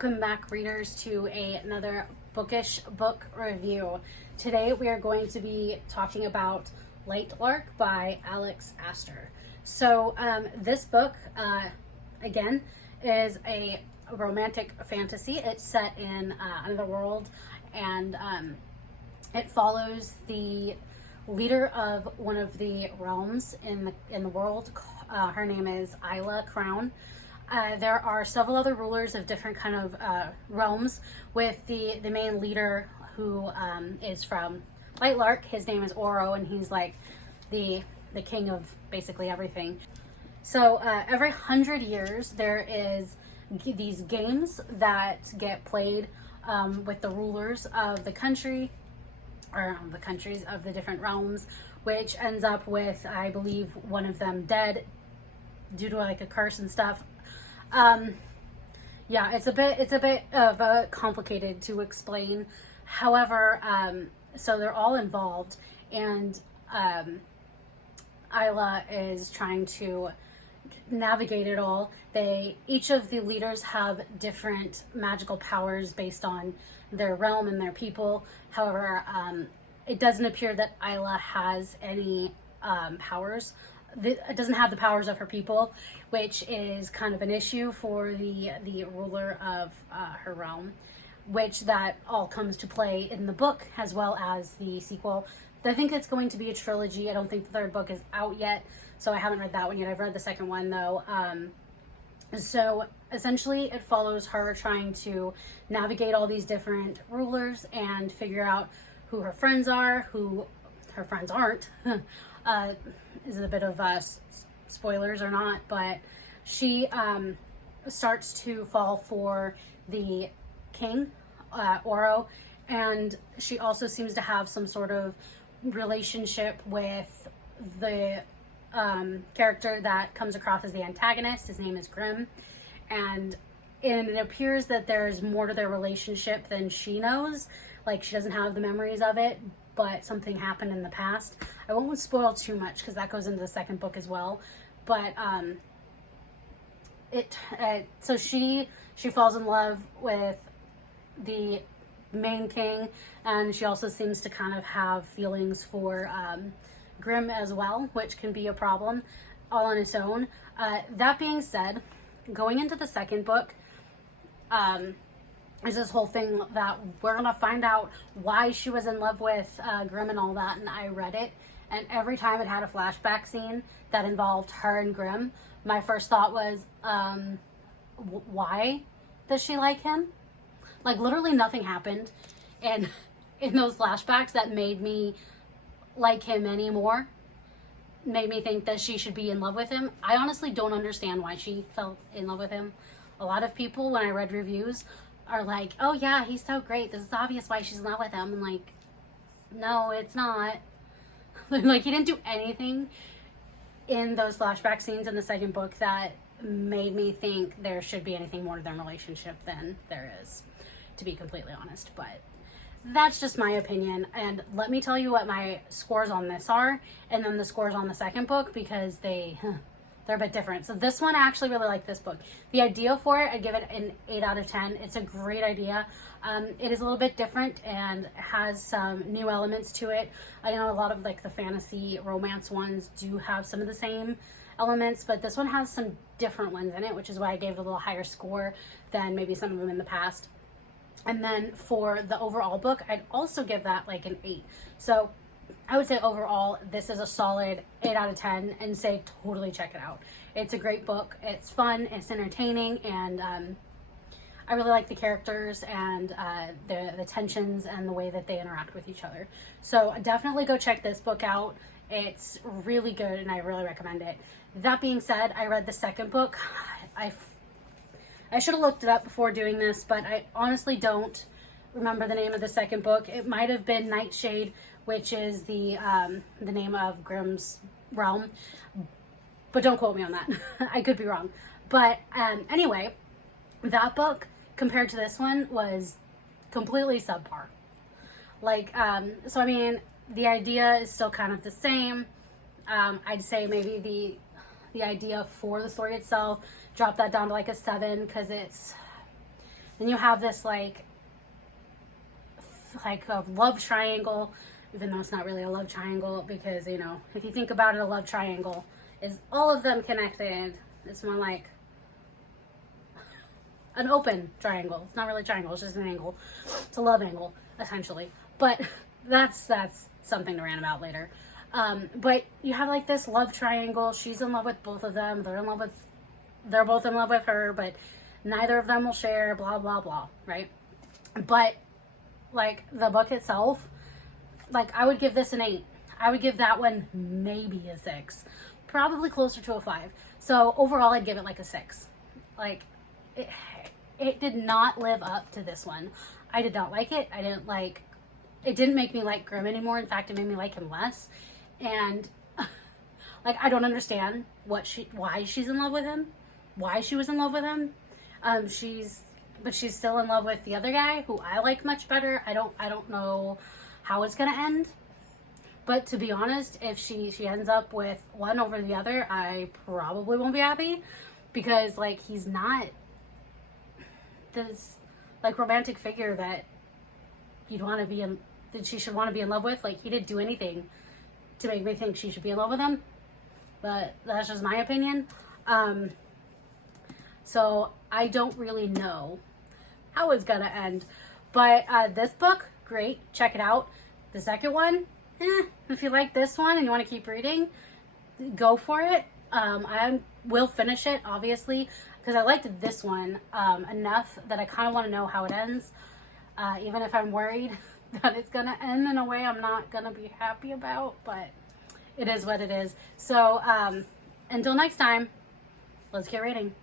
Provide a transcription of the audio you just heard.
welcome back, readers, to another Bookish book review. Today we are going to be talking about Lightlark by Aster. So this book, again, is a romantic fantasy. It's set in another world, and it follows the leader of one of the realms in the world. Her name is Isla Crown. There are several other rulers of different kind of realms, with the main leader who is from Lightlark. His name is Oro, and he's like the king of basically everything. So every 100 years there is these games that get played with the rulers of the country, or the countries of the different realms, which ends up with, I believe, one of them dead due to like a curse and stuff. Yeah, it's a bit of complicated to explain. However, so they're all involved, and Isla is trying to navigate it all. Each of the leaders have different magical powers based on their realm and their people. However, it doesn't appear that Isla has any powers. It doesn't have the powers of her people, which is kind of an issue for the ruler of her realm, which that all comes to play in the book as well as the sequel. I think it's going to be a trilogy. I don't think the third book is out yet, so I haven't read that one yet. I've read the second one though. So essentially it follows her trying to navigate all these different rulers and figure out who her friends are, who her friends aren't. Is it a bit of spoilers or not? But she starts to fall for the king, Oro, and she also seems to have some sort of relationship with the character that comes across as the antagonist. His name is Grimm, and it appears that there's more to their relationship than she knows. Like, she doesn't have the memories of it, but something happened in the past. I won't spoil too much because that goes into the second book as well. But so she falls in love with the main king, and she also seems to kind of have feelings for Grimm as well, which can be a problem all on its own. That being said, going into the second book, there's this whole thing that we're gonna find out why she was in love with Grimm and all that, and I read it, and every time it had a flashback scene that involved her and Grimm, my first thought was, why does she like him? Like, literally nothing happened and in those flashbacks that made me like him anymore, made me think that she should be in love with him. I honestly don't understand why she fell in love with him. A lot of people, when I read reviews, are like, oh yeah, he's so great, this is obvious why she's in love with him. I'm like, no, it's not. Like, he didn't do anything in those flashback scenes in the second book that made me think there should be anything more to their relationship than there is, to be completely honest. But that's just my opinion, and let me tell you what my scores on this are, and then the scores on the second book, because they're a bit different. So this one, I actually really like this book. The idea for it, I give it an 8 out of 10. It's a great idea. It is a little bit different and has some new elements to it. I know a lot of like the fantasy romance ones do have some of the same elements, but this one has some different ones in it, which is why I gave it a little higher score than maybe some of them in the past. And then for the overall book, I'd also give that like an 8. So I would say overall, this is a solid 8 out of 10, and say totally check it out. It's a great book. It's fun, it's entertaining, and I really like the characters and the tensions and the way that they interact with each other. So definitely go check this book out. It's really good, and I really recommend it. That being said, I read the second book. I should have looked it up before doing this, but I honestly don't remember the name of the second book. It might have been Nightshade, which is the name of Grimm's realm, but don't quote me on that. I could be wrong. But anyway, that book compared to this one was completely subpar. Like, so I mean, the idea is still kind of the same. I'd say maybe the idea for the story itself, drop that down to like a 7, because Then you have this like a love triangle, even though it's not really a love triangle, because, you know, if you think about it, a love triangle is all of them connected. It's more like an open triangle. It's not really a triangle, it's just an angle. It's a love angle, essentially. But that's something to rant about later. But you have like this love triangle. She's in love with both of them. They're both in love with her, but neither of them will share, blah, blah, blah, right? But like the book itself, like I would give this an 8. I would give that one maybe a 6, probably closer to a 5. So overall, I'd give it like a 6. Like it did not live up to this one. I did not like it. It didn't make me like Grimm anymore. In fact, it made me like him less. And like, I don't understand why she's in love with him, why she was in love with him. But she's still in love with the other guy who I like much better. I don't know how it's gonna end. But to be honest, if she ends up with one over the other, I probably won't be happy, because like he's not this like romantic figure that that she should want to be in love with. Like, he didn't do anything to make me think she should be in love with him. But that's just my opinion. So I don't really know how it's gonna end. But this book, great, check it out. The second one, if you like this one and you want to keep reading, go for it. I will finish it, obviously, because I liked this one enough that I kind of want to know how it ends, even if I'm worried that it's gonna end in a way I'm not gonna be happy about. But it is what it is. So until next time, let's get reading.